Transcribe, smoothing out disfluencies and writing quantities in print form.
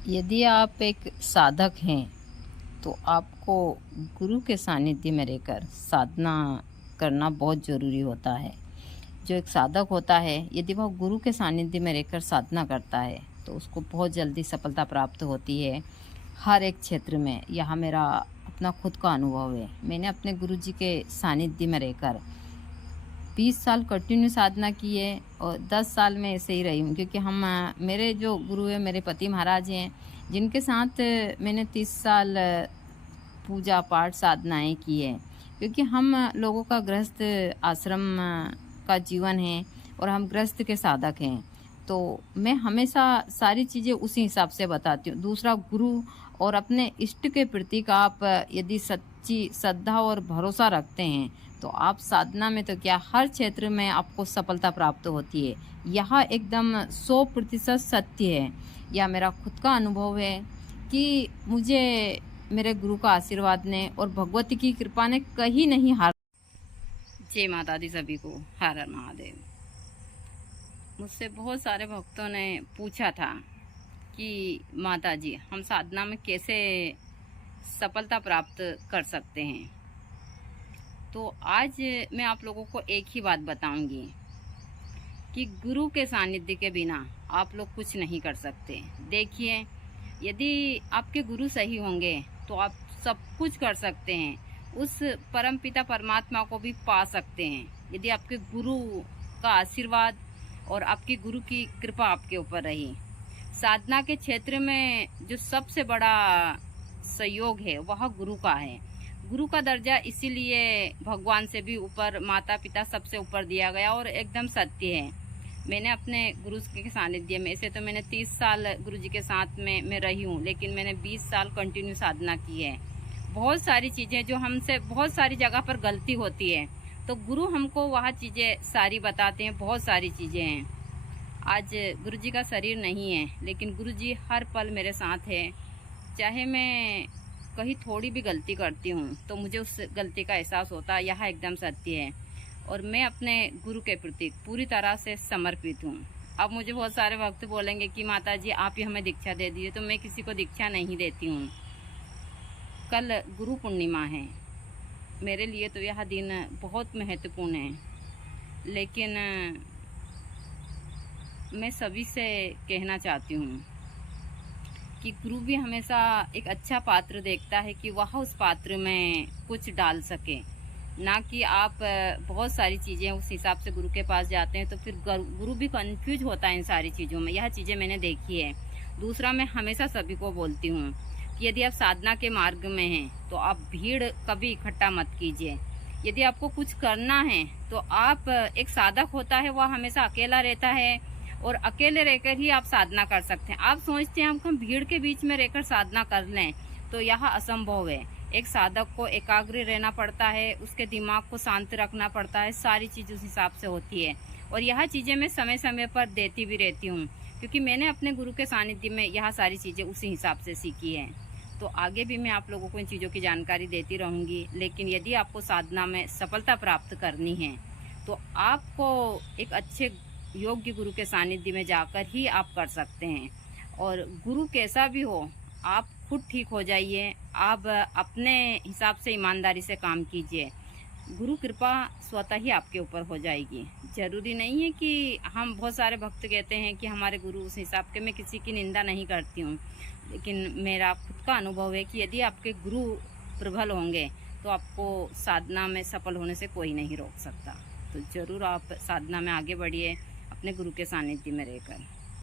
यदि आप एक साधक हैं, तो आपको गुरु के सानिध्य में रहकर साधना करना बहुत ज़रूरी होता है। जो एक साधक होता है, यदि वह गुरु के सानिध्य में रहकर साधना करता है, तो उसको बहुत जल्दी सफलता प्राप्त होती है, हर एक क्षेत्र में। यह मेरा अपना खुद का अनुभव है। मैंने अपने गुरु जी के सानिध्य में रहकर 20 साल कंटिन्यू साधना की है और 10 साल में ऐसे ही रही हूँ, क्योंकि मेरे जो गुरु हैं, मेरे पति महाराज हैं, जिनके साथ मैंने 30 साल पूजा पाठ साधनाएँ की हैं। क्योंकि हम लोगों का गृहस्थ आश्रम का जीवन है और हम गृहस्थ के साधक हैं। तो मैं हमेशा सारी चीज़ें उसी हिसाब से बताती हूँ। दूसरा, गुरु और अपने इष्ट के प्रति का आप यदि सच्ची श्रद्धा और भरोसा रखते हैं, तो आप साधना में तो क्या, हर क्षेत्र में आपको सफलता प्राप्त होती है। यह एकदम 100% सत्य है। यह मेरा खुद का अनुभव है कि मुझे मेरे गुरु का आशीर्वाद ने और भगवती की कृपा ने कहीं नहीं हार। जय माता दी सभी को, हर हर महादेव। मुझसे बहुत सारे भक्तों ने पूछा था कि माता जी, हम साधना में कैसे सफलता प्राप्त कर सकते हैं। तो आज मैं आप लोगों को एक ही बात बताऊंगी कि गुरु के सानिध्य के बिना आप लोग कुछ नहीं कर सकते। देखिए, यदि आपके गुरु सही होंगे तो आप सब कुछ कर सकते हैं, उस परमपिता परमात्मा को भी पा सकते हैं। यदि आपके गुरु का आशीर्वाद और आपकी गुरु की कृपा आपके ऊपर रही। साधना के क्षेत्र में जो सबसे बड़ा सहयोग है वह गुरु का है। गुरु का दर्जा इसीलिए भगवान से भी ऊपर, माता पिता सबसे ऊपर दिया गया और एकदम सत्य है। मैंने अपने गुरु के सानिध्य में, ऐसे तो मैंने 30 साल गुरु जी के साथ में मैं रही हूँ, लेकिन मैंने 20 साल कंटिन्यू साधना की है। बहुत सारी चीज़ें जो हमसे बहुत सारी जगह पर गलती होती है, तो गुरु हमको वह चीज़ें सारी बताते हैं। बहुत सारी चीज़ें हैं। आज गुरु जी का शरीर नहीं है, लेकिन गुरु जी हर पल मेरे साथ है। चाहे मैं कहीं थोड़ी भी गलती करती हूँ तो मुझे उस गलती का एहसास होता है। यह एकदम सत्य है और मैं अपने गुरु के प्रति पूरी तरह से समर्पित हूँ। अब मुझे बहुत सारे भक्त बोलेंगे कि माता जी आप ही हमें दीक्षा दे दीजिए, तो मैं किसी को दीक्षा नहीं देती हूँ। कल गुरु पूर्णिमा है, मेरे लिए तो यह दिन बहुत महत्वपूर्ण है, लेकिन मैं सभी से कहना चाहती हूँ कि गुरु भी हमेशा एक अच्छा पात्र देखता है कि वह उस पात्र में कुछ डाल सके, ना कि आप बहुत सारी चीज़ें उस हिसाब से गुरु के पास जाते हैं तो फिर गुरु भी कंफ्यूज होता है इन सारी चीज़ों में। यह चीज़ें मैंने देखी है। दूसरा, मैं हमेशा सभी को बोलती हूँ कि यदि आप साधना के मार्ग में हैं तो आप भीड़ कभी इकट्ठा मत कीजिए। यदि आपको कुछ करना है तो आप, एक साधक होता है वह हमेशा अकेला रहता है और अकेले रहकर ही आप साधना कर सकते हैं। आप सोचते हैं हम भीड़ के बीच में रहकर साधना कर लें, तो यह असंभव है। एक साधक को एकाग्र रहना पड़ता है, उसके दिमाग को शांत रखना पड़ता है, सारी चीज़ उस हिसाब से होती है। और यह चीज़ें मैं समय समय पर देती भी रहती हूँ, क्योंकि मैंने अपने गुरु के सानिध्य में यह सारी चीज़ें उसी हिसाब से सीखी हैं। तो आगे भी मैं आप लोगों को इन चीज़ों की जानकारी देती रहूँगी। लेकिन यदि आपको साधना में सफलता प्राप्त करनी है तो आपको एक अच्छे योग्य गुरु के सानिध्य में जाकर ही आप कर सकते हैं। और गुरु कैसा भी हो, आप खुद ठीक हो जाइए। आप अपने हिसाब से ईमानदारी से काम कीजिए, गुरु कृपा स्वतः ही आपके ऊपर हो जाएगी। जरूरी नहीं है कि, हम बहुत सारे भक्त कहते हैं कि हमारे गुरु उस हिसाब के, मैं किसी की निंदा नहीं करती हूँ, लेकिन मेरा खुद का अनुभव है कि यदि आपके गुरु प्रबल होंगे तो आपको साधना में सफल होने से कोई नहीं रोक सकता। तो ज़रूर आप साधना में आगे बढ़िए अपने गुरु के सानिध्य में रहकर।